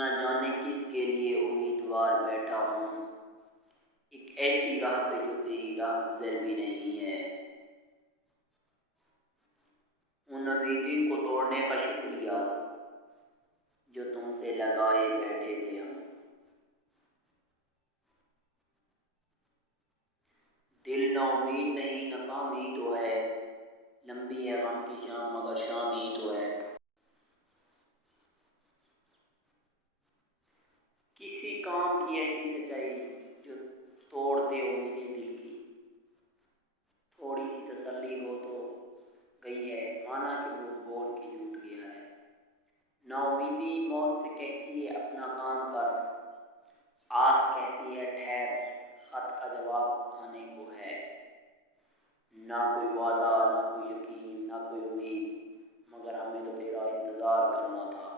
نہ جانے کس کے لیے امیدوار بیٹھا ہوں، ایک ایسی راہ پہ جو تیری راہ گزر بھی نہیں ہے۔ ان امیدیں کو توڑنے کا شکریہ جو تم سے لگائے بیٹھے تھے ہم۔ دل نا امید نہیں، ناکامی تو ہے، لمبی ہے غم کی شام مگر شام ہی تو ہے۔ کسی کام کی ایسی سچائی جو توڑ دے امیدیں دل کی، تھوڑی سی تسلی ہو تو گئی ہے، مانا کہ وہ بول کے جھوٹ گیا ہے۔ نا امیدی موت سے کہتی ہے اپنا کام کر، آس کہتی ہے ٹھہر، خط کا جواب آنے کو ہے۔ نہ کوئی وعدہ، نہ کوئی یقین، نہ کوئی امید، مگر ہمیں تو تیرا انتظار کرنا تھا۔